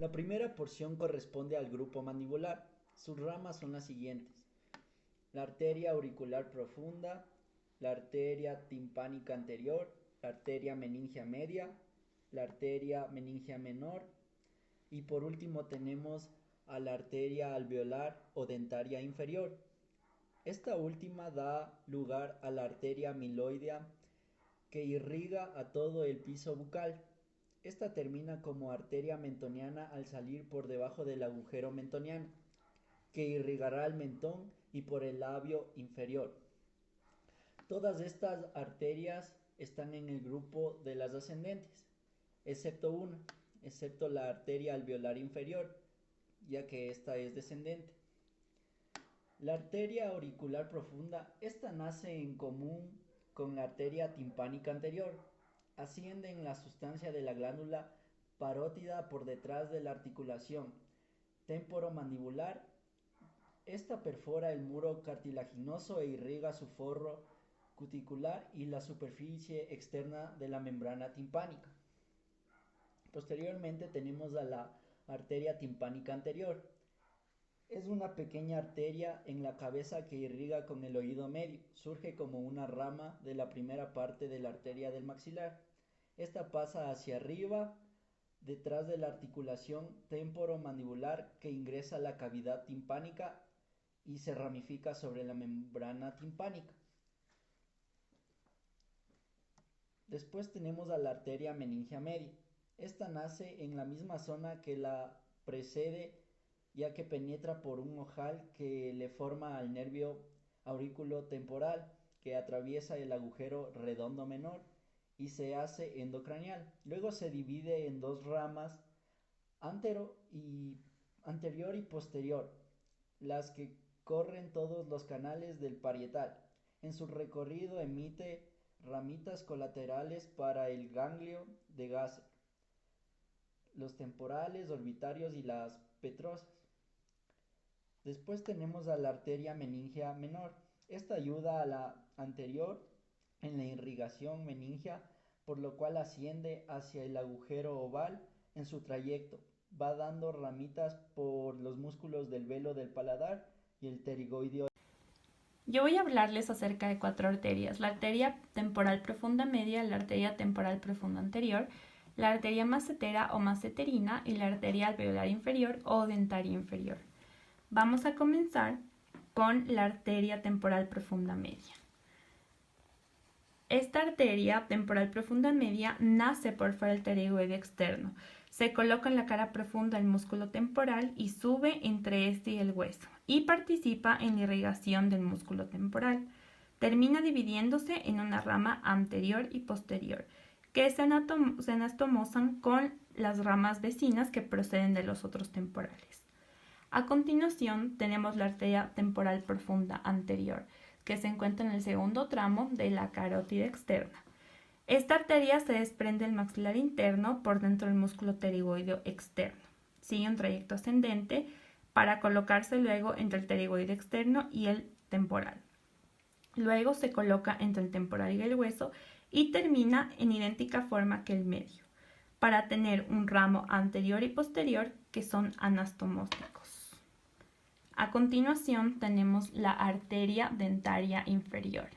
La primera porción corresponde al grupo mandibular. Sus ramas son las siguientes: la arteria auricular profunda, la arteria timpánica anterior, la arteria meningia media, la arteria meningia menor y por último tenemos a la arteria alveolar o dentaria inferior. Esta última da lugar a la arteria amiloidea que irriga a todo el piso bucal. Esta termina como arteria mentoniana al salir por debajo del agujero mentoniano, que irrigará el mentón y por el labio inferior. Todas estas arterias están en el grupo de las ascendentes, excepto una, excepto la arteria alveolar inferior, ya que esta es descendente. La arteria auricular profunda, esta nace en común con la arteria timpánica anterior. Asciende en la sustancia de la glándula parótida por detrás de la articulación temporomandibular. Esta perfora el muro cartilaginoso e irriga su forro cuticular y la superficie externa de la membrana timpánica. Posteriormente tenemos a la arteria timpánica anterior. Es una pequeña arteria en la cabeza que irriga con el oído medio. Surge como una rama de la primera parte de la arteria del maxilar. Esta pasa hacia arriba, detrás de la articulación temporomandibular que ingresa a la cavidad timpánica y se ramifica sobre la membrana timpánica. Después tenemos a la arteria meningia media. Esta nace en la misma zona que la precede, ya que penetra por un ojal que le forma al nervio auriculotemporal, que atraviesa el agujero redondo menor y se hace endocranial. Luego se divide en dos ramas, anterior y posterior, las que corren todos los canales del parietal. En su recorrido emite ramitas colaterales para el ganglio de Gasser, los temporales, orbitarios y las petrosas. Después tenemos a la arteria meningia menor. Esta ayuda a la anterior en la irrigación meningia, por lo cual asciende hacia el agujero oval en su trayecto. Va dando ramitas por los músculos del velo del paladar y el pterigoideo. Yo voy a hablarles acerca de 4 arterias: la arteria temporal profunda media, la arteria temporal profunda anterior, la arteria massetera o masseterina y la arteria alveolar inferior o dentaria inferior. Vamos a comenzar con la arteria temporal profunda media. Esta arteria temporal profunda media nace por fuera del pterigoideo externo. Se coloca en la cara profunda del músculo temporal y sube entre este y el hueso, y participa en la irrigación del músculo temporal. Termina dividiéndose en una rama anterior y posterior, que se anastomosan con las ramas vecinas que proceden de los otros temporales. A continuación tenemos la arteria temporal profunda anterior, que se encuentra en el segundo tramo de la carótida externa. Esta arteria se desprende del maxilar interno por dentro del músculo pterigoideo externo. Sigue un trayecto ascendente para colocarse luego entre el pterigoideo externo y el temporal. Luego se coloca entre el temporal y el hueso y termina en idéntica forma que el medio, para tener un ramo anterior y posterior que son anastomósticos. A continuación tenemos la arteria dentaria inferior.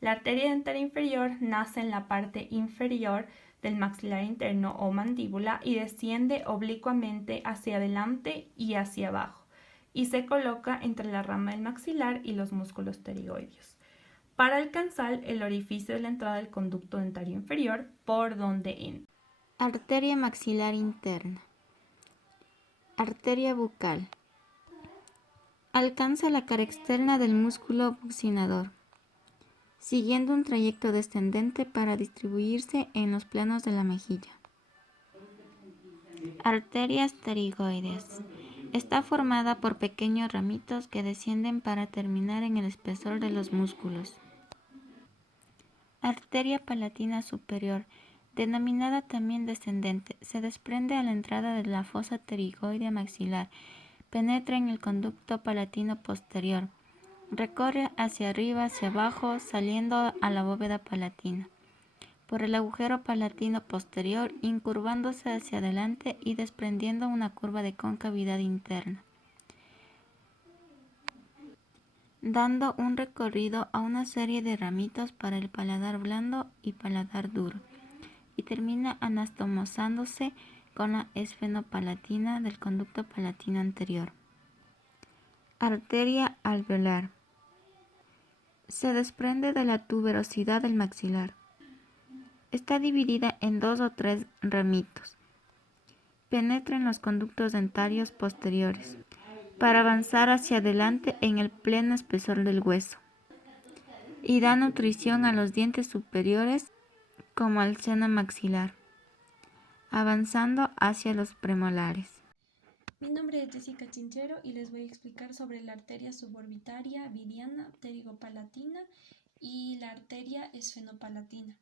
La arteria dentaria inferior nace en la parte inferior del maxilar interno o mandíbula y desciende oblicuamente hacia adelante y hacia abajo, y se coloca entre la rama del maxilar y los músculos pterigoideos, para alcanzar el orificio de la entrada del conducto dentario inferior, por donde entra. Arteria maxilar interna. Arteria bucal. Alcanza la cara externa del músculo buccinador, siguiendo un trayecto descendente para distribuirse en los planos de la mejilla. Arterias pterigoideas. Está formada por pequeños ramitos que descienden para terminar en el espesor de los músculos. Arteria palatina superior, denominada también descendente, se desprende a la entrada de la fosa pterigoidea maxilar. Penetra en el conducto palatino posterior. Recorre hacia arriba, hacia abajo, saliendo a la bóveda palatina. por el agujero palatino posterior, incurvándose hacia adelante y desprendiendo una curva de concavidad interna, dando un recorrido a una serie de ramitos para el paladar blando y paladar duro, y termina anastomosándose con la esfenopalatina del conducto palatino anterior. Arteria alveolar. Se desprende de la tuberosidad del maxilar. Está dividida en 2 o 3 ramitos. Penetra en los conductos dentarios posteriores para avanzar hacia adelante en el pleno espesor del hueso y da nutrición a los dientes superiores como al seno maxilar, avanzando hacia los premolares. Mi nombre es Jessica Chinchero y les voy a explicar sobre la arteria suborbitaria vidiana pterigopalatina y la arteria esfenopalatina.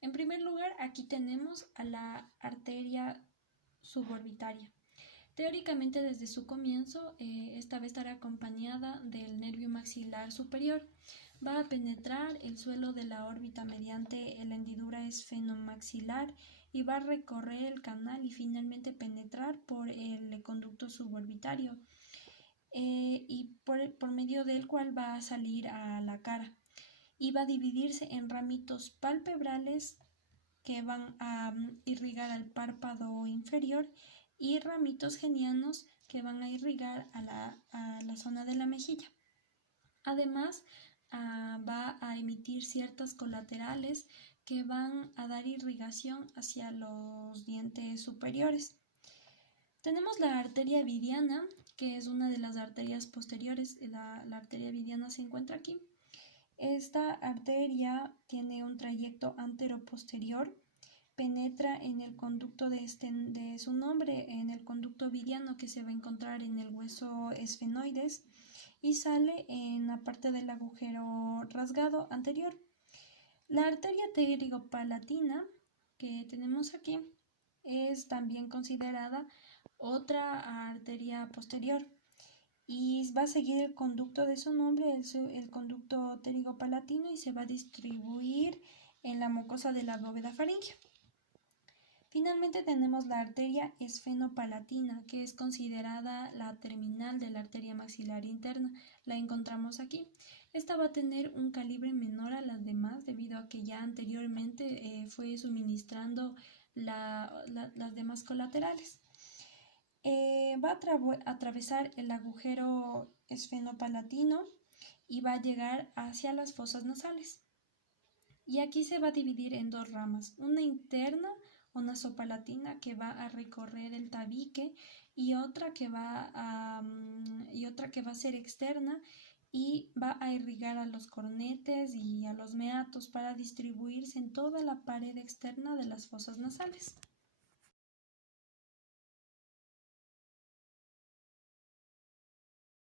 En primer lugar, aquí tenemos a la arteria suborbitaria. Teóricamente, desde su comienzo, esta va a estar acompañada del nervio maxilar superior. Va a penetrar el suelo de la órbita mediante la hendidura esfenomaxilar y va a recorrer el canal y finalmente penetrar por el conducto suborbitario y por medio del cual va a salir a la cara y va a dividirse en ramitos palpebrales que van a irrigar al párpado inferior y ramitos genianos que van a irrigar a la zona de la mejilla. Además, va a emitir ciertas colaterales que van a dar irrigación hacia los dientes superiores. Tenemos la arteria vidiana, que es una de las arterias posteriores. La arteria vidiana se encuentra aquí. Esta arteria tiene un trayecto anteroposterior, penetra en el conducto de su nombre, en el conducto vidiano que se va a encontrar en el hueso esfenoides y sale en la parte del agujero rasgado anterior. La arteria pterigopalatina que tenemos aquí es también considerada otra arteria posterior y va a seguir el conducto de su nombre, el conducto pterigopalatino, y se va a distribuir en la mucosa de la bóveda faríngea. Finalmente tenemos la arteria esfenopalatina, que es considerada la terminal de la arteria maxilar interna. La encontramos aquí. Esta va a tener un calibre menor a las demás debido a que ya anteriormente fue suministrando las demás colaterales. Va a atravesar el agujero esfenopalatino y va a llegar hacia las fosas nasales. Y aquí se va a dividir en 2 ramas, una interna o nasopalatina que va a recorrer el tabique y otra que va a ser externa y va a irrigar a los cornetes y a los meatos para distribuirse en toda la pared externa de las fosas nasales.